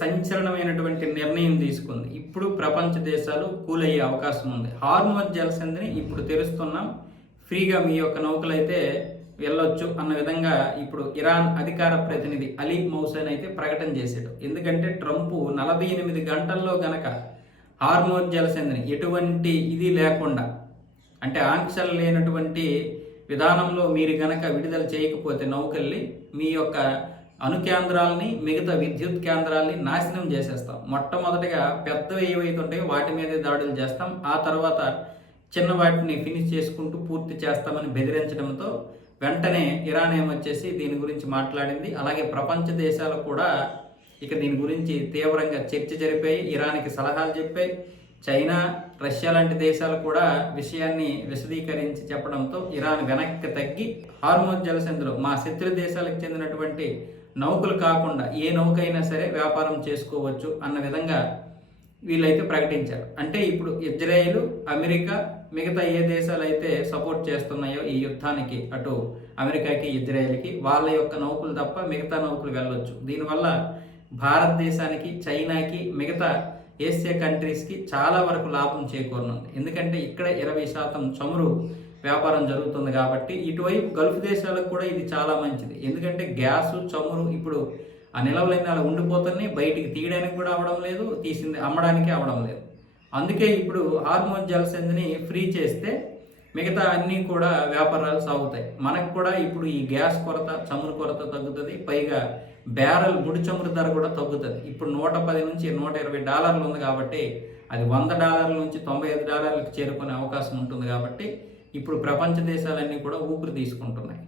సంచలనమైనటువంటి నిర్ణయం తీసుకుంది. ఇప్పుడు ప్రపంచ దేశాలు కూలయ్యే అవకాశం ఉంది. హార్మోజ్ జలసంధిని ఇప్పుడు తెరుస్తున్నాం, ఫ్రీగా మీ యొక్క నౌకలైతే వెళ్ళొచ్చు అన్న విధంగా ఇప్పుడు ఇరాన్ అధికార ప్రతినిధి అలీ మౌసైన్ అయితే ప్రకటన చేశాడు. ఎందుకంటే ట్రంప్ 48 గంటల్లో గనక హార్మోజ్ జలసంధిని ఎటువంటి ఇది లేకుండా, అంటే ఆంక్షలు లేనటువంటి విధానంలో మీరు గనక విడుదల చేయకపోతే నౌకల్ని, మీ యొక్క అణుకేంద్రాలని, మిగతా విద్యుత్ కేంద్రాలని నాశనం చేసేస్తాం. మొట్టమొదటిగా పెద్దవి ఏవైతే ఉంటాయో వాటి మీదే దాడులు చేస్తాం, ఆ తర్వాత చిన్న వాటిని ఫినిష్ చేసుకుంటూ పూర్తి చేస్తామని బెదిరించడంతో వెంటనే ఇరాన్ ఏమొచ్చేసి దీని గురించి మాట్లాడింది. అలాగే ప్రపంచ దేశాలు కూడా ఇక దీని గురించి తీవ్రంగా చర్చ జరిపాయి, ఇరాన్కి సలహాలు చెప్పాయి. చైనా, రష్యా లాంటి దేశాలు కూడా విషయాన్ని విశదీకరించి చెప్పడంతో ఇరాన్ వెనక్కి తగ్గి హార్మోజ్ జలసంధిలో మా శత్రు దేశాలకు చెందినటువంటి నౌకలు కాకుండా ఏ నౌకైనా సరే వ్యాపారం చేసుకోవచ్చు అన్న విధంగా వీళ్ళైతే ప్రకటించారు. అంటే ఇప్పుడు ఇజ్రాయేల్, అమెరికా, మిగతా ఏ దేశాలు అయితే సపోర్ట్ చేస్తున్నాయో ఈ యుద్ధానికి, అటు అమెరికాకి, ఇజ్రాయేల్కి, వాళ్ళ యొక్క నౌకలు తప్ప మిగతా నౌకలు వెళ్ళొచ్చు. దీనివల్ల భారతదేశానికి, చైనాకి, మిగతా ఏషియా కంట్రీస్కి చాలా వరకు లాభం చేకూరనుంది. ఎందుకంటే ఇక్కడ 20% చమురు వ్యాపారం జరుగుతుంది కాబట్టి ఇటువైపు గల్ఫ్ దేశాలకు కూడా ఇది చాలా మంచిది. ఎందుకంటే గ్యాసు, చమురు ఇప్పుడు ఆ నిలవలన్నీ అలా ఉండిపోతున్నాయి, బయటికి తీయడానికి కూడా అవడం లేదు, తీసింది అమ్మడానికి అవడం లేదు. అందుకే ఇప్పుడు హార్మోజ్ జలసంధిని ఫ్రీ చేస్తే మిగతా అన్నీ కూడా వ్యాపారాలు సాగుతాయి. మనకు కూడా ఇప్పుడు ఈ గ్యాస్ కొరత, చమురు కొరత తగ్గుతుంది. పైగా బ్యారెల్ ముడి చమురు ధర కూడా తగ్గుతుంది. ఇప్పుడు $110 నుంచి $120 ఉంది కాబట్టి అది $100 నుంచి $95కి చేరుకునే అవకాశం ఉంటుంది. కాబట్టి ఇప్పుడు ప్రపంచ దేశాలన్నీ కూడా ఊపిరి తీసుకుంటున్నాయి.